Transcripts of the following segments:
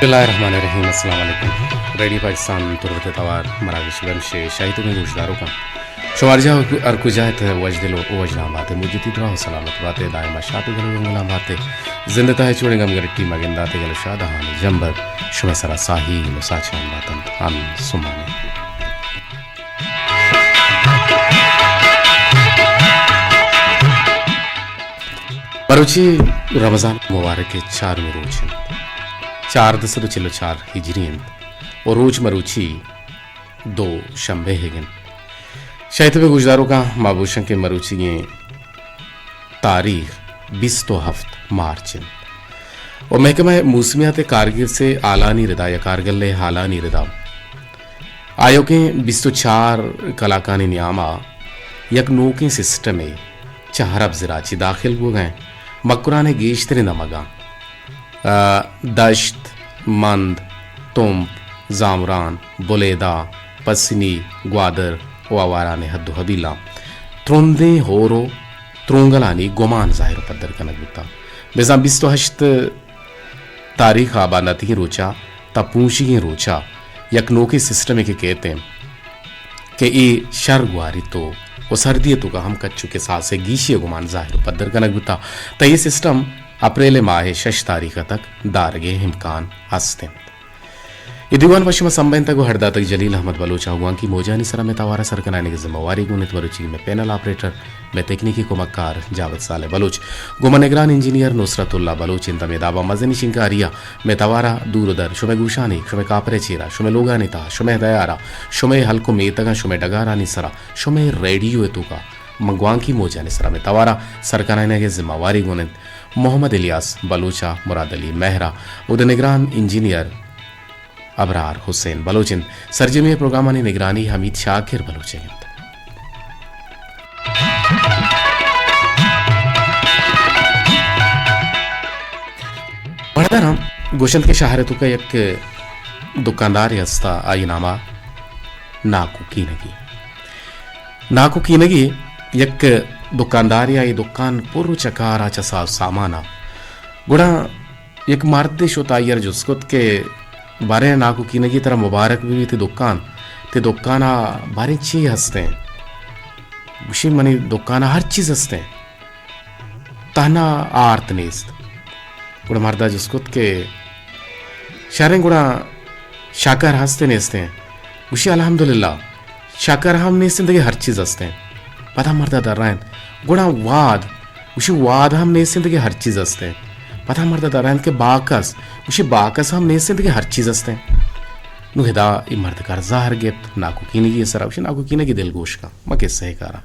बिस्मिल्लाहिर्रहमानिर्रहीम अस्सलाम वालेकुम रेडियो पाकिस्तान तुरत तवार मराकश बंश शाहिद में गुजदारों का शुमारजा और कुजात वजदिल वजना बातें मुजती दुआ सलामत बातें दायमा शात गलो गला बातें जिंदता है चुड़े गम गरटी मगिंदाते गलो शादहान जंबर शुमे सरा साही मुसाचान बातन आन सुमाने बरोची रमज़ान मुबारक के 4 रोज 4 हिजरियन और रोज मरूची 2 शंबे हेगन शायद वे गुजदारों का माबूशन के मरूची ये तारीख 27 मार्च और महकमा मौसमियात कारगिल से आलानी रिदा या कारगिल हालानी रिदा आयोग के 24 कलाकानी नियामा यक नोके सिस्टम में 4 अफजराची दाखिल हो गए मकुरान गेश्तरी नमगा दश्त मंद तुम जामरान बुलेदा पसनी ग्वादर वावाराने हद्दो हबीला त्रोंदे होरो त्रोंगलानी गोमान जाहिर पद्दर कनक बुता बेजा 28 तारीख आबा नती रोचा तपूशी रोचा यकनो के सिस्टम के कहते हैं कि ये शर गुआरी तो वो सर्दी तो का हम कच्चू के साथ से गीशी गुमान जाहिर पद्दर कनक बुता तो ये सिस्टम अप्रैल माह 6 तारीख तक दारगे हिमकान हस्ते ये दीवान पश्चिम संबंध तक हरदा तक जलील अहमद बलोच हुआ की मोजानी सरा में तवारा सर कराने की जिम्मेवारी गुनित बरुची में पैनल ऑपरेटर में तकनीकी कुमक्कार जावद साले बलोच गुमा निगरान इंजीनियर नुसरतुल्ला बलोच इंत में दावा मजनी शिंकारिया में तवारा दूरदर शुमे गुशानी शुमे कापरे चीरा शुमे लोगा निता शुमे दयारा शुमे हल्को मेतगा शुमे डगारा निसरा शुमे रेडियो एतुका मंगवांकी मोजानी सरा में तवारा सर कराने की जिम्मेवारी गुनित मोहम्मद इलियास बलूचा मुराद अली मेहरा उद निगरान इंजीनियर अबरार हुसैन बलोचिन सरजमी प्रोग्रामानी निगरानी हमीद शाकिर बलोचिन बड़दाराम गोशंत के शहरतु का एक दुकानदार हस्ता आई नामा नाकू कीनगी एक दुकानदार या दुकान पूर्व चकारा चसा सामाना गुड़ा एक मारते शोतायर जुस्कुत के बारे नाकू कीनगी तरह मुबारक भी थी दुकान बारे ची हंसते हैं उसी मनी दुकान हर चीज हंसते हैं ताना आर्त नेस्त गुड़ा मर्दा जुस्कुत के शारे गुड़ा शाकर हंसते नेस्ते हैं उसी अल्हम्दुलिल्लाह शाकर हम नेस्ते जिंदगी हर चीज हंसते हैं पता मर्दा दर्रायन गुड़ा वाद हम ने जिंदगी हर चीज हंसते हैं पता मर्दा दर्रायन के बाकस हम ने जिंदगी हर चीज हंसते हैं नुहिदा ई मर्द कर जाहर गेप नाकू कीनगी सरा उसी नाकू कीनगी दिलगोश का मके सही करा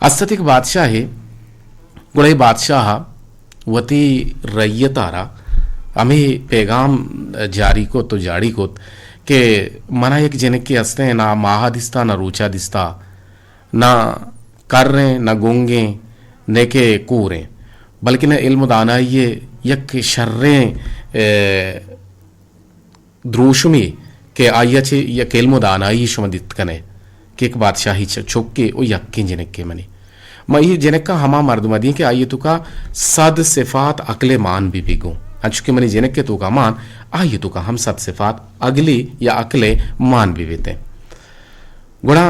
अस्ततिक बादशाह है गुड़ाई बादशाह वती रैयत आरा हमें पैगाम जारी को तो जाड़ी को के मना एक जनक के हंसते हैं ना माहा दिस्ता ना रूचा दिस्ता ना कर रहे न गूंगे न के कूरें बल्कि न इल्म दाना ये यक शर्रे द्रोशुमी के आया छे यक इल्म दाना ही शुमदित कने कि एक बादशाही चुक्के ओ यक्के जनक के मनी मई जनक का हमा मर्द मदी के आइए तो का सद सिफात अकले मान भी बिगो अचुके मनी जनक के तो का मान आइए तो का हम सद सिफात अगली या अकले मान भी बीते गुणा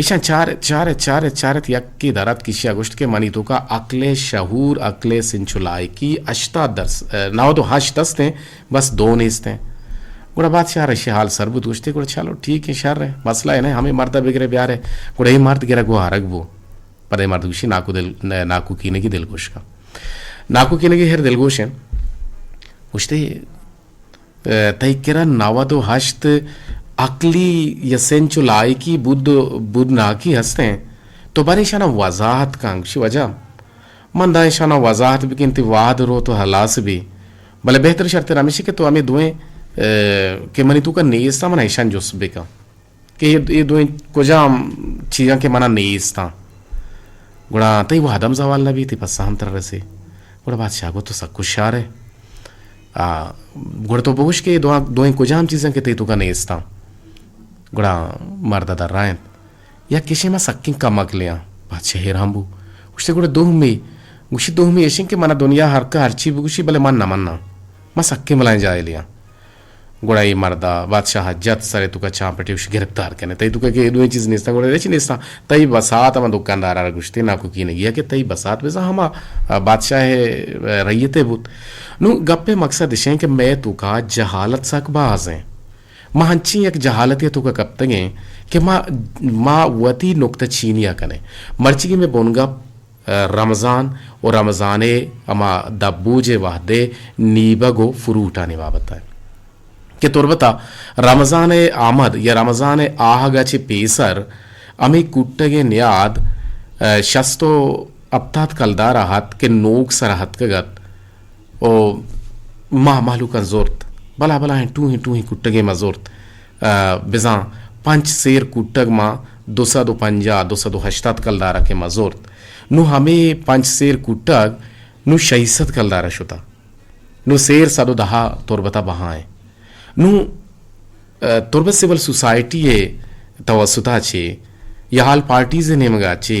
ईशा चार यक्की दरत किसी अगुश्त के मनीतों का अकले शहूर अकले सिंचुलाई की अश्ता दर्स नाव तो हश दस्ते बस 2 नेस्ते गुड़ा बादशाह रशे हाल सरबुत उछते गुड़ा चलो ठीक है शर है मसला है ना हमें मर्दा बिगड़े प्यार है गुड़ा ही मर्द गिरा गो हरग वो पदे मर्द उशी नाकू कीने की दिलगोश का नाकू कीने की हेर दिलगोश है उछते तय किरा नावा तो हश्त अकली यसेंचु लाई की बुद्ध ना की हंसते हैं तो बारे शाना वजाहत कांक्षी वजह मंदा शाना वजाहत भी किंतु वाद रो तो हलास भी भले बेहतर शर्त रमेश के तो हमें दुएं के मनी तू का नेस्ता मना ईशान जोस बेका कि ये दुएं कुजाम चीज़ां के मना नेस्ता गुड़ा तई वो हदम जवाल ना भी थी पस्सा हम तरह से गुड़ा बादशाह को तो सब कुछ शार है गुड़ा तो बोश के दुएं कुजाम चीज़ां के तई तू का नेस्ता गुड़ा मर्दा दर्रायन या किसी में सक्किंग का मगलिया बादशाह हेरांबू उससे गुड़ा दोहमी यशिंग के मना दुनिया हर का हर चीज गुशी भले मन ना मन्ना मैं सक्के मलाएं जाए लिया गुड़ाई मर्दा बादशाह जत सरे तुका चांपटी उस गिरफ्तार करने तई तुका के दो चीज निस्ता गुड़ा रेची निस्ता तई बसात हम दुकानदार आ गुश्ती ना को की ने गया कि तई बसात बेसा हम बादशाह रैयते बुत नु गप्पे मकसद इशे कि मैं तुका जहालत सक बाज है महंची एक जहालत या तुका कब तक कि माँ वती नुक्ता चीनिया कने मर्ची की में बोनगा रमज़ान और रमज़ाने अमा दब्बूजे वाहदे नीबगो फ्रूट आने बाबत है कि तुरबता रमज़ान आमद या रमज़ान आहगाचे पेसर अमी कुट्टगे न्याद शस्तो अब्तात कलदार आहत के नोक सरहत कगत ओ मालूकन जोरत बला बला हैं टू ही कुट्टगे मजोरत बिजा पंच सेर कुट्टग मा 250 280 कलदारा के मजोरत नु हमें पंच सेर कुट्टग नु 600 कलदारा शुता नु सेर 110 तुरबता बहाएं नु तुरबत सिविल सोसाइटी तवसुता छे या हाल पार्टीज नेमगा छे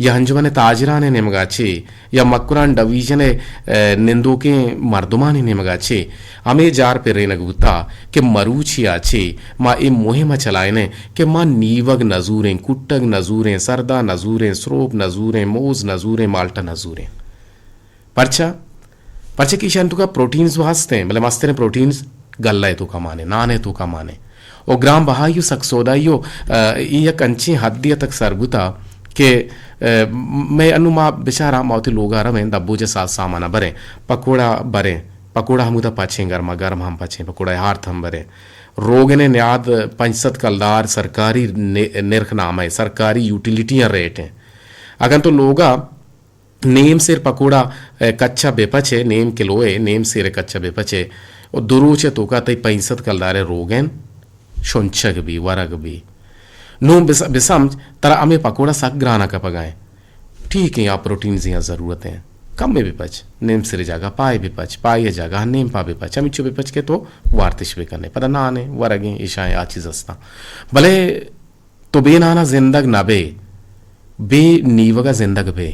या अंजुमन ताजरान नेमगा छे या मकुरान डिवीजन निंदो के मर्दुमान नेमगा छे हमें जार पे रेनगुता के मरूचिया छे माँ ए मुहिम चलाए कि माँ नीवग नजूरें कुट्टग नजूरें सरदा नजूरें स्रोप नजूरें मोज नजूरें माल्टा नजूरें पर्चा पर्चे की शान तुका प्रोटीन्स वास्ते मतलब मस्ते ने प्रोटीन्स गल्ला तो कमाने नाने तो कमाने और ग्राम बहाइयो सक्सोदाइयो ये कंची हद्दिया तक सरगुता के मैं अनुमा बेचारा मावती लोग आ रहे दब्बू जे साथ सामाना बरे पकोड़ा हम उदा पाछे गर्म हम पाछे पकोड़ा हार थम बरे रोग ने न्याद 65 कलदार सरकारी निर्ख नाम है सरकारी यूटिलिटियां रेट हैं अगर तो लोगा नेम सिर पकोड़ा कच्चा बेपचे नेम किलोए नेम सिर कच्चा बेपचे और दुरूचे तो का तई 65 कलदारे रोगेन शोंचक भी वरग भी नो बेसमझ तरा हमें पकोड़ा सक ग्राना का पगाए ठीक है आप प्रोटीन यहाँ जरूरत है कम में भी पच नेम सिरे जागा पाए भी पच पाए जागा नेम पा भी पच अमिचो भी पच के तो वार्तिश भी करने पता ना आने वरगे ईशाएं आ चीज अस्ता भले तो बे नाना जिंदग ना बे नीवगा जिंदग बे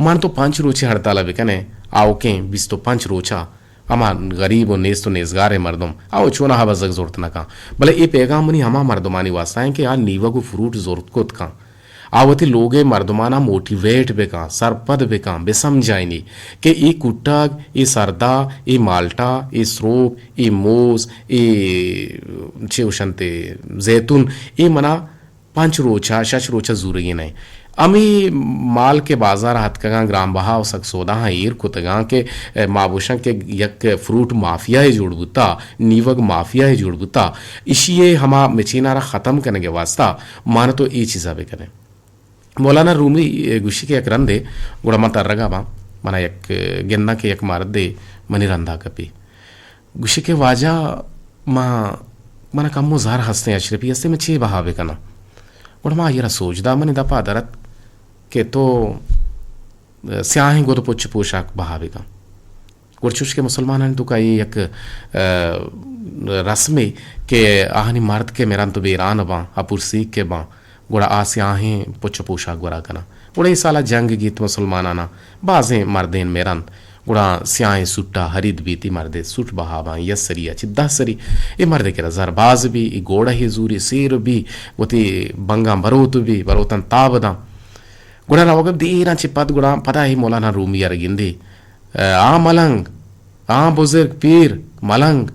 मान तो 5 रोचे हड़ताल भी कने आओ के 20 तो 5 रोचा अमा गरीब और नेस तो नेजगार है मर्दम आओ चोना हवा जग जोरत ना का भले ये पैगाम नहीं हमा मर्दमानी वास्ता है कि यार नीवा को फ्रूट जोरत को का आवती लोगे मर्दमाना मोटिवेट बेका सरपद बेका बेसमझाइनी कि ई कुट्टग ई सरदा ई माल्टा ई स्रोप ई मोज ई चेवशंते जैतून ई मना 5 रोचा 6 रोचा जरूरी नहीं अमी माल के बाजार हाथ कगा ग्राम बहा सक सोदा हाँ ईर कुतगा के माबूशा के यक फ्रूट माफिया है जुड़बुता नीवग माफिया है जुड़बुता इशिये हमा मिचीनारा ख़त्म करने के वास्ता मान तो ये चीज़ा भी करें मौलाना रूमी गुशी के एक रंदे गुड़ा मत अर्रगा बा मना एक गेंदा के एक मारद दे मनी रंधा कपी गुशी के वाजा माँ मना कम्मो जार हंसते अशरफी हंसते में 6 बहावे कना गुड़ा माँ येरा सोचदा मनी दपा दरत के तो स्याही गो तो पुच्छ पोशाक बहावेगा गुड़चुश के मुसलमान तो का ये एक रस्मे के आहनी मर्द के मेरा तो बेरान बा अपुर सीख के बा गुड़ा आ स्याही पुच्छ पोशाक गुरा कना गुड़ा ये साला जंग गीत मुसलमान आना बाजें मर्देन मेरन गुड़ा स्याही सुट्टा हरिद बीती मर्दे सुट बहावा यसरी अच्छी 10 सरी ये मर्दे के जरबाज भी ये गोड़ा ही जूरी सीर भी वती बंगा बरोत भी बरोतन ताबदा गुड़ा ना वगब देरा चिपत गुड़ा पता ही मौलाना रूमी अरगिंदी आ मलंग आ बुजुर्ग पीर मलंग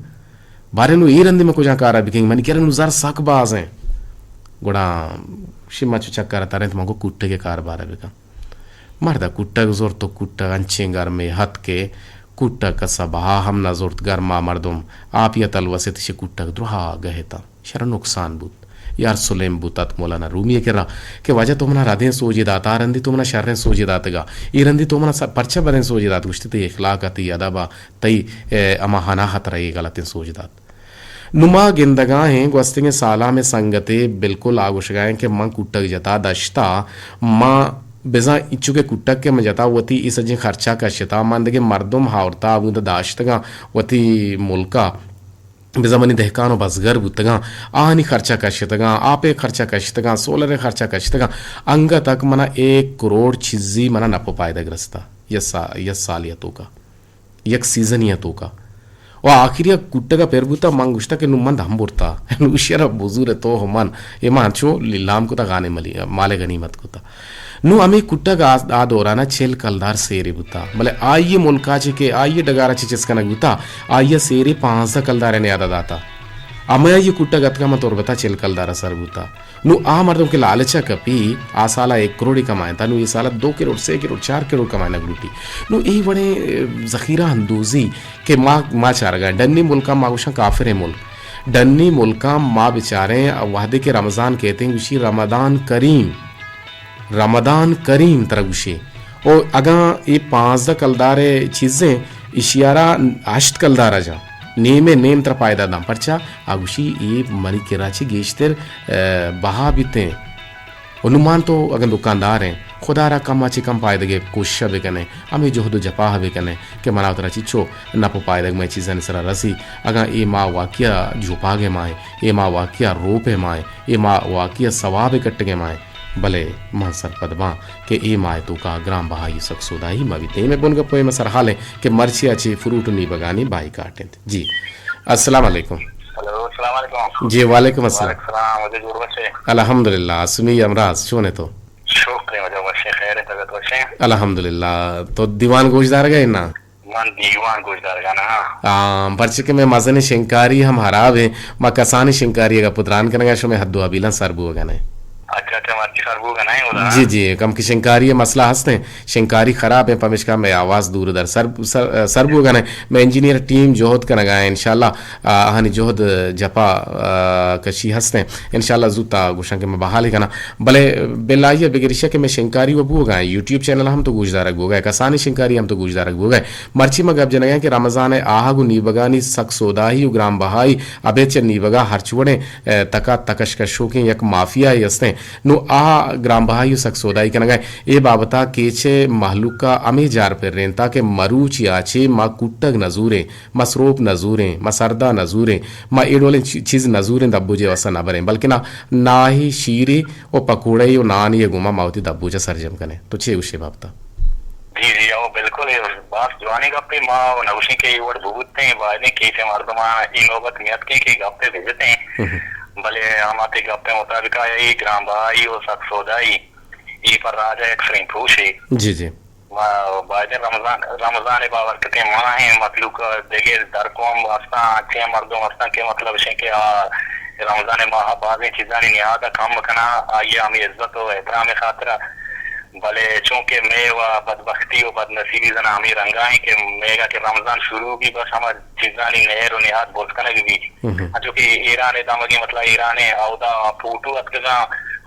बारे नु ईरंदी में कुछ कार बिकिंग मन केरन नु जर सक बाज है गुड़ा शिमा चक्कर तारे तुमको कुट्टे के कार बारे बिका मर्दा कुट्टा जोर तो कुट्टा अंचे घर में हथ के कुट्टा कसा बहा हम ना जोरत घर मा मर्दुम आप या तल वसे तिशे कुट्टा द्रोहा गहेता शर नुकसान बुत यार सुलेम बुतात मौलाना रूमी के रा के वजह तुमना राधे सोजे दाता रंदी तुमना शर्रे सोजे दातगा ई रंदी तुमना परचा बरें सोजे दात गुश्ती ते इखलाक आती अदबा तई अमा हना हत रही गलत सोजे दात नुमा गिंदगा हैं ग्वस्तिंगे साला में संगते बिल्कुल आगुशगाएं के मां कुट्टक जता दश्ता मां बेजा इच्छुके कुट्टक के मजता वती इस अजी खर्चा का शता मंद के मर्दुम हावरता अबुद दाश्तगा वती मुल्का बेजमनी दहकानो बसगर बुतगा आनी खर्चा कशतगा आपे खर्चा कशतगा सोलरे खर्चा कशतगा अंग तक मना 1 करोड़ छिज्जी मना नपो पायदा ग्रस्ता यस सालियतों का यक सीजनियतों का o akhiria kuttaga perbuta mangusta ke numman dhamburta nushera buzure to man e mancho lilam kuta gane mali male ganimat kuta nu ame kuttaga a dorana chel kaldar sere buta bale aiye mulkache ke aiye dagara chicheskana guta aiye sere pansa kaldar ne ada data Amaya ये कुट्टा गतका मत और बता चल कल Dara sir बूता नु आ मर्दों के लालचा कपी आ साला 1 करोड़ कमाए था नु ये साला 2 करोड़ 6 करोड़ 4 करोड़ कमाए ना ग्रुटी नु ये बड़े जखीरा अंदोजी के माँ चार गए डन्नी मुल्का मागुशा काफिर है मुल्क डन्नी मुल्का माँ बेचारे वादे के रमज़ान कहते हैं उसी रमदान करीम तरगुशी और अगर ये 5 कलदारे चीज़ें इशियारा आश्त कलदारा जा नेमे नेम तर पायदा दाम परचा आगुशी ये मनी कराची गेश्तर बहा बीते अनुमान तो अगर दुकानदार हैं खुदारा कम अच्छी कम पायदा के कोशिश भी करने हमें जो दो जपा भी करने के मना उतरा चिचो ना पो पायदा में चीज़ें निसरा रसी अगर ये माँ वाकिया झुपागे माए ये माँ वाकिया रोपे माए ये माँ वाकिया सवाब कट्टे माए भले मां सर पदमा के ए माए तो का ग्राम बहाई सकसोदा ही मविते में बुन गपोए में सरहाले के मर्ची अच्छी फ्रूट नी बगानी बाई काटे जी अस्सलाम वालेकुम। हेलो अस्सलाम वालेकुम जी वालेकुम अस्सलाम मुझे जोर बच्चे अल्हम्दुलिल्लाह सुमी अमराज शोने तो शुक्र मुझे बच्चे खैर है तबीयत बच्चे अल्हम्दुलिल्लाह तो दीवान गोशदार गए ना मन दीवान गोशदार का ना पर्चे के में मजने शिंकारी हम हराब है मा कसानी शिंकारी का पुत्रान करेंगे शो में हद्दो अबीला सरबू गने अच्छा अच्छा मर्ची सरबू का नहीं होता जी जी कम की शिंकारी मसला हंसते हैं शिंकारी खराब है पमिश का मैं आवाज़ दूर दर सरबू गने मैं इंजीनियर टीम जोहद का नगाए इंशाल्लाह हानि जोहद जपा कशी हंसते हैं इंशाल्लाह जूता गुशा के मैं बहाली करना भले बेलाइए बेगरिशा के मैं शिंकारी वो बू गए यूट्यूब चैनल हम तो गुजदारक हो गए कसानी शिंकारी हम तो गुजदारक हो गए मर्ची मग अब जन कि रमज़ान आहागु नीबगानी सक सोदाही ग्राम बहाई अबेच नीबगा हरचुवड़े तका तकश का शोकें यक माफिया हंसते नु आ ग्राम बहाई सक सोदाई के नगाए ए बाबता केचे महलुका अमे जार पर रेंता के मरूच याचे मा कुट्टग नजूरे मसरोप नजूरे मसरदा नजूरे मा एडोले चीज नजूरे दब्बुजे वसा न बरे बल्कि ना ही शीरे और पकोड़े और नान ये गुमा मावती दब्बुजे सरजम कने तो छे उसे बाबता जी जी आओ बिल्कुल बात जवानी गप्पे माँ नौशी के वर्ड भूगते हैं वादे के से मर्दमा इन नौबत नियत के गप्पे भेजते हैं भले हमारे गप्पे मुताबिक ये ग्राम बहाई और सक सोदाई ये पर राजा एक श्री फूशी जी जी बाद रमजान बाबरकते माँ है मतलब देखे दरकोम वास्ता अच्छे मर्दों वास्ता के मतलब से के रमजान माह बाद चीज़ा निहादा कम करना ये हमें इज्जत और एहतराम खातिर भले चूंकि मैं व बदबख्ती और बदनसीबी जना हमें रंगाई के मेगा के रमजान शुरू भी बस हमारे चीज़ानी नहर और निहाद बोल करने की भी जो कि ईरान है दामगी मतलब ईरान है औदा फूटू अतका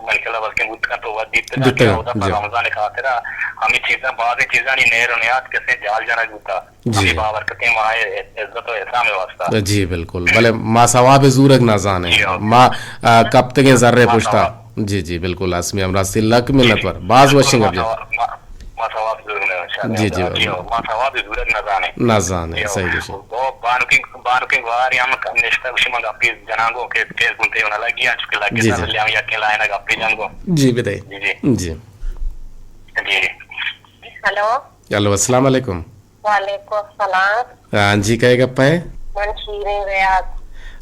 मनकला बस के मुद्दा तो वदित का औदा पर रमजान खातिर हमें चीज़ा बाद चीज़ानी नहर और निहाद कैसे जाल जना गुता जी बाबर करते माए इज्जत और एहतराम वास्ता जी बिल्कुल भले मा सवाब जूरक ना जाने मा कब तक जर्रे पूछता जी जी बिल्कुल आसमी अमराज से लक मिलत पर बाज वशिंग अब जी जी ना जाने सही जी बानुकी वार हम निष्ठा उसी मंग अपनी जनांगों के गुनते होने लगी आज के लगे ना लिया या के लायना अपनी जनांगों जी बताइए जी जी जी हेलो हेलो अस्सलाम वालेकुम वालेकुम सलाम हाँ जी क्या गप्पा है मन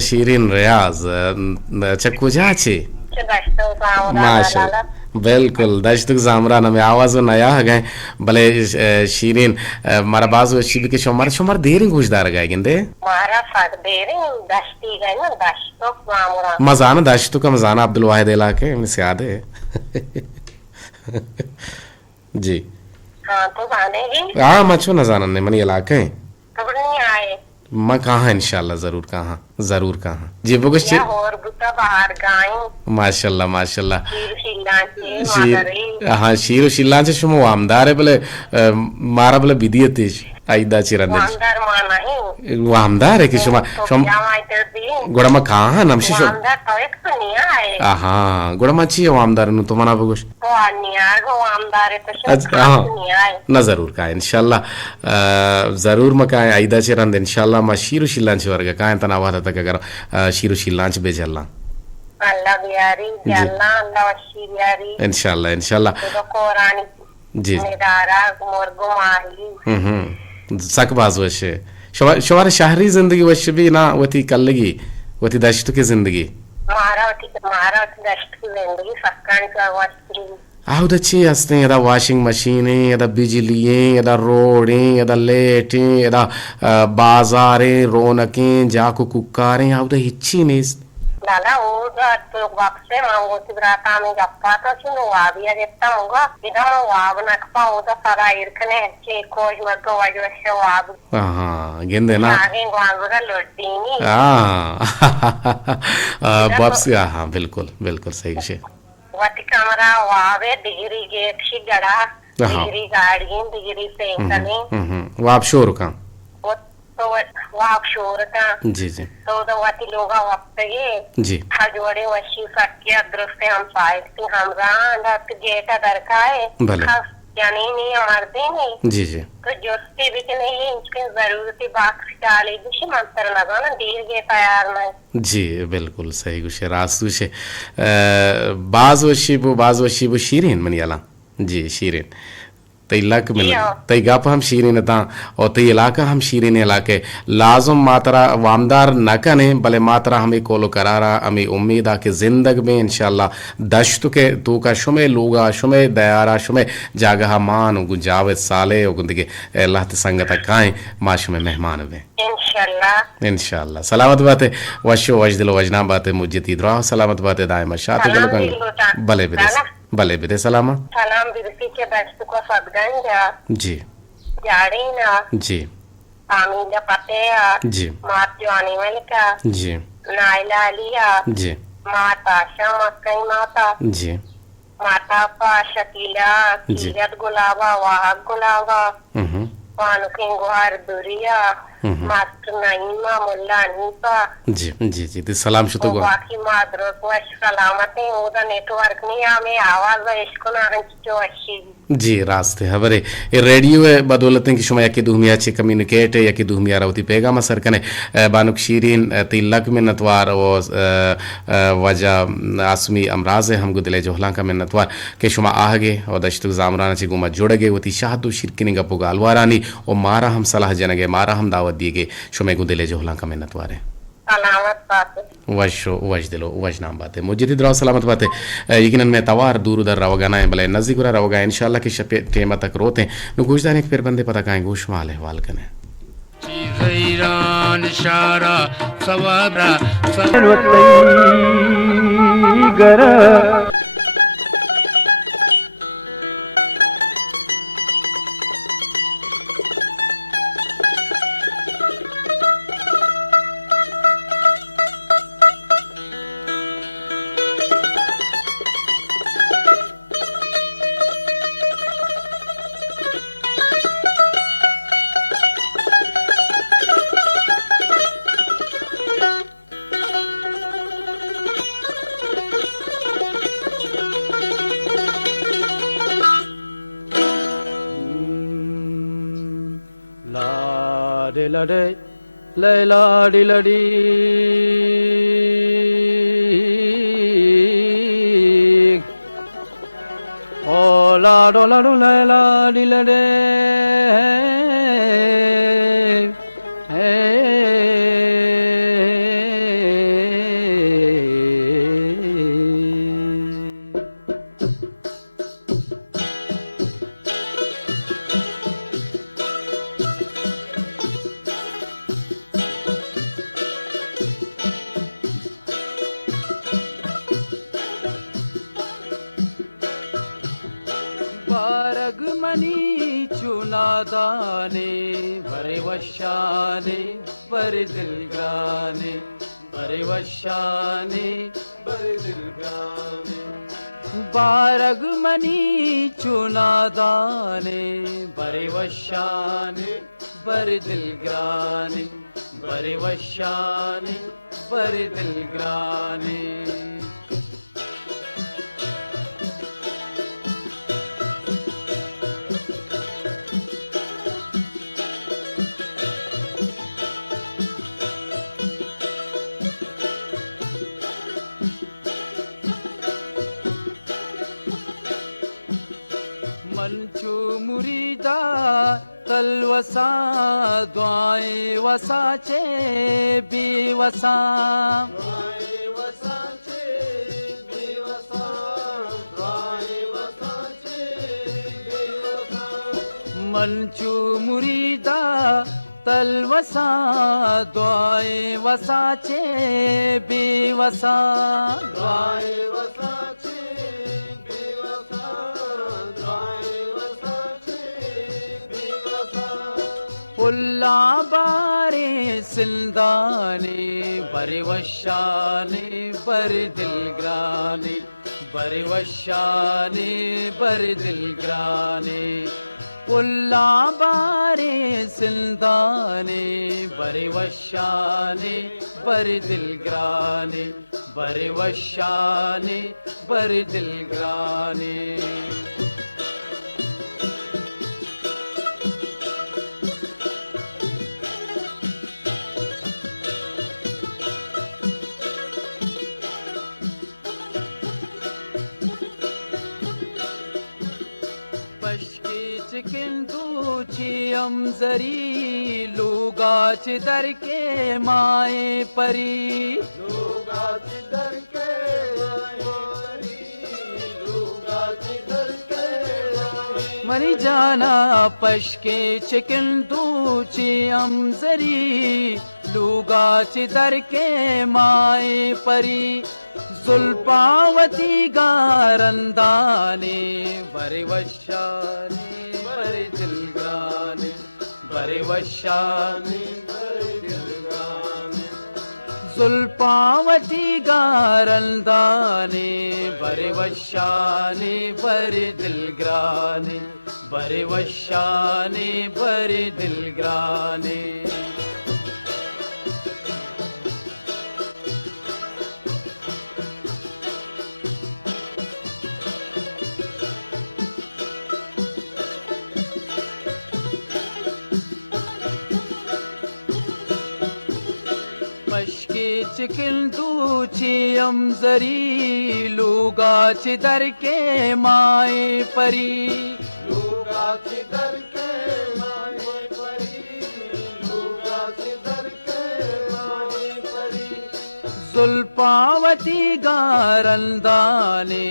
शीरिन रियाज अच्छा कुजा छे माशा बिल्कुल दश्तक जामरान में आवाज नया गए भले शीरिन मारा बाजू शिब के शोमर देरी गुजदार गए गिंदे मारा फट देरी दश्ती गए ना दश्तक जामरा मजाना दश्तक का मजाना अब्दुल वाहिद इलाके में से याद है जी हाँ तो जानेगी हाँ मचो न जाना नहीं मनी इलाके कब नहीं आए मैं कहाँ इंशाल्लाह जरूर कहाँ जी बुगश और बुता बाहर गाय माशाल्लाह माशाल्लाह हाँ शीरो शिल्ला से शुमो आमदार है बोले मारा बोले बिदियत आइदा चिरंदे वामदार है कि शुमा शुम गुड़मा कहाँ नमशी शुम हाँ गुड़मा अच्छी है वामदार नु तो मना बगुश अच्छा हाँ ना जरूर का इंशाल्लाह जरूर मका आइदा चिरंदे इंशाल्लाह मा शीरो शिल्लांच वर्ग का तना वादा तक अगर शीरो शिल्लांच बेजल्ला अल्लाह बियारी अल्लाह अल्लाह वशीर यारी इंशाल्लाह इंशाल्लाह तो कोरानी जी निदारा मुर्गो माही सक बाजू है शवार शहरी जिंदगी वश भी ना वती कल्लगी वती दश्त की जिंदगी महारावती दश्त की जिंदगी सकाळचा वस्त्री आहदच्छी हस्ते यदा वॉशिंग मशीनें यदा बिजलियाँ यदा रोडें यदा लेटें यदा बाजारें रौनकें जाको कुक्कारें आहदा हिच्ची नेस Lala udah tuh waktu mau berapa minggu apa tuh nu wabi aja tamuga kita mau wab nak pa udah para air kene cekoj mereka wajib sih wab हाँ गेंदे ना आगे वाब का लुटनी बॉब्स हाँ बिल्कुल बिल्कुल सही विषय वाटी कमरा वाबे डिग्री गेट शी गड़ा डिग्री गाड़ी डिग्री सेंकनी वो आप शोर का वो तो वाब शोर का जी जी तो उधर वाटी लोगा वक्त ये जी हजोड़े वशी सकिया दृष्टि हम साइड से हमरा अंदर गेटा दरकाए भले यानी नहीं मर्दे नहीं जी जी तो जोस्ती भी कि नहीं इनकी जरूरत बाक्स डाली भी मंत्र लगा ना दीर के तैयार नहीं जी बिल्कुल सही गुशे रास्त गुशे बाज वशीबु शीरीन मनियाला जी शीरीन तई लक मिल तई गाप हम शीरीन ता और तई इलाका हम शीरीन इलाके लाजम मात्रा वामदार न कने भले मात्रा हमें कोलो करारा हमें उम्मीद आ कि जिंदग में इंशाल्लाह दश्त के तू का शुमे लूगा शुमे दयारा शुमे जागहा मान उगु जावेद साले उगुंदिगे अल्लाह ते संगत काए मा शुमे मेहमान वे इंशाल्लाह सलामत बात है वशो वज दिलो वजना बात है मुझे तीदरा सलामत बात है दायमा शात दिलो का भले बिदे सलामा सलाम बिरसी के दश्त को सदगंजा जी जाड़ीना जी आमीना पतेया जी मात्यानी मलिका जी नाइला अलिया जी माता शमकई माता जी माता पा शकीला कीरत गुलाबा वाहक गुलाबा पानुकिंग गुहार दुरिया मास्टर नईमा मुल्ला नीपा जी जी जी तो सलाम शुतु गो बाकी मादरो को सलामत है उधर नेटवर्क नहीं हमें आवाज इसको ना हंचो अच्छी जी रास्ते हबरे ये रेडियो है बदौलतें की शुमा यकी दुहमिया चे कम्युनिकेट है यकी दुहमिया रावती पैगाम असर कने बानुक शीरीन तिलक में नतवार वो वजह आसमी अमराज है हम गुदले जोहला का में नतवार के शुमा आहगे और दश्तु जामराना चे गुमा जुड़गे वती शाहदु शिरकिनी गप्पो गालवारानी और मारा हम सलाह जनगे मारा हम दावत दिए शुमे गुदले जोहला का में नतवार है सलामत बात वशो वज दिलो वज नाम बात है मुझे दिलो सलामत बात है यकीनन मैं तवार दूर उधर रवगाना है भले नजदीक उरा रवगा इंशाल्लाह के शपे टेमा तक रोते नु गुजदान एक फिर बंदे पता काए गोश माल हवाल कने ईरान शारा सवाबरा लड़े लैलाड़ी लड़ी ओ लाडो लाडो लैलाड़ी लड़े बारगमनी चुनादाने भरे वशाने पर दिल गाने भरे वशाने पर दिल गाने बारगमनी चुनादाने भरे वशाने पर दिल गाने भरे वशाने पर दिल गाने मंचू मुरीदा तलवसा द्वाए वसाचे बेवसा मंचू मुरीदा तलवसा द्वाए वसाचे बेवसा द्वाए वसाचे बेवसा द्वाए वसाचे बेवसा पुल्ला बारे सिंदाने बरे वशाने बर दिलग्राने बरे वशाने बर दिलग्राने पुल्ला बारे सिंदाने बरे वशाने बर दिलग्राने बरे वशाने बर दिलग्राने चिकिंदूची अमजरी लुगाच दर के माए परी लुगाच दर के माए परी लुगाच दर के मरी जाना पशके चिकिंदूची अमजरी लुगाच दर के माए परी जुल्फावती गारंदाने बरे वशाने बरे दिलगाने बरे वशाने बरे दिलगाने जुल्फावती गारंदाने बरे वशाने बरे दिलग्राने बरे वशाने बरे दिलग्राने चिकिंदूची अमजरी लुगाच दर के माए परी लुगाच दर के माए परी लुगाच दर के माए परी जुल्फावती गारंदाने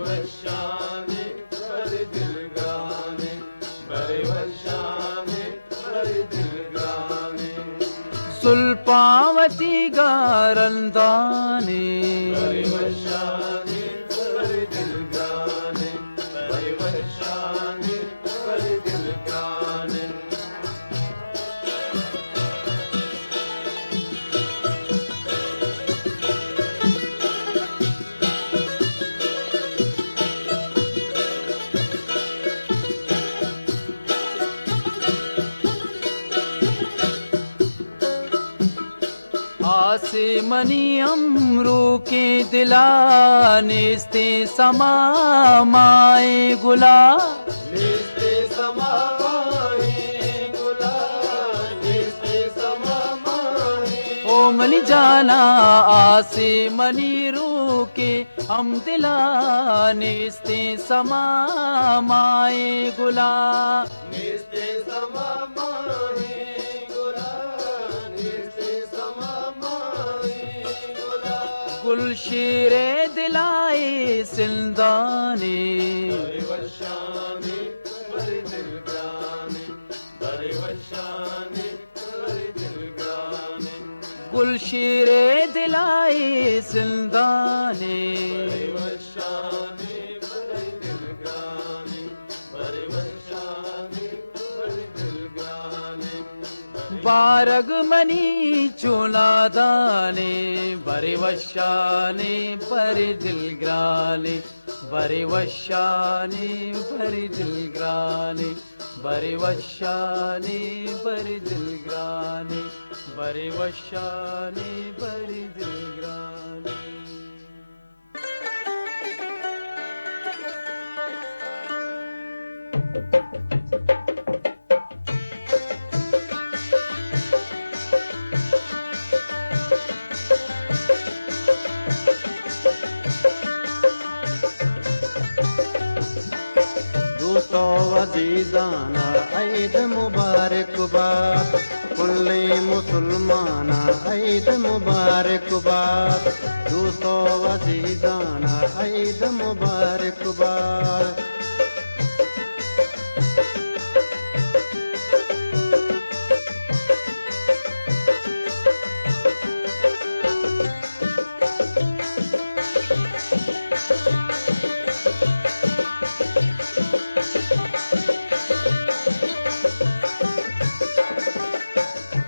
वशाने बरे दिलगाने बरे वशाने बरे दिलगाने जुल्फावती गारंदाने बरे वशाने बरे दिलगाने बरे वशाने बरे दिलगाने आसमनी अमरू के दिलानेस्ते समा माए गुला नेस्ते समा माए गुला नेस्ते समा माए ओ मनी जाना आसमनी रू के हम दिलानेस्ते समा माए गुला नेस्ते समा माए गुलशीरे दिलाए सिंदाने बरे वशाने बरे दिलगाने बरे वशाने बरे दिलगाने गुलशीरे दिलाए सिंदाने बरे वशाने बरे दिलगाने बरे वशाने बरे दिलगाने बारग मनी चुना दाने बरे वशाने बरे दिलग्राने बरे वशाने बरे दिलग्राने बरे वशाने बरे दिलग्राने बरे वशाने बरे दिलग्राने सौ अजीजाना ईद मुबारक बा कुल्ले मुसलमाना ईद मुबारक बा 200 अजीजाना ईद मुबारक बा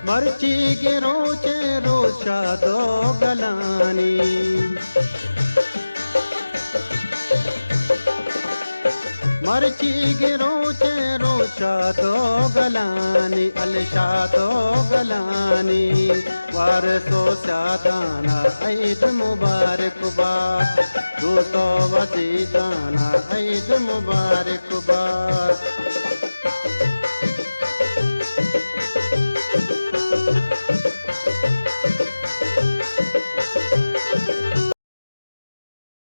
मर्ची के रोचे रोचा दो गलानी मर्ची के रोचे रोचा दो गलानी अलशा दो गलानी वारसो शादाना ईद मुबारक बा 200 वजीदाना ईद मुबारक बा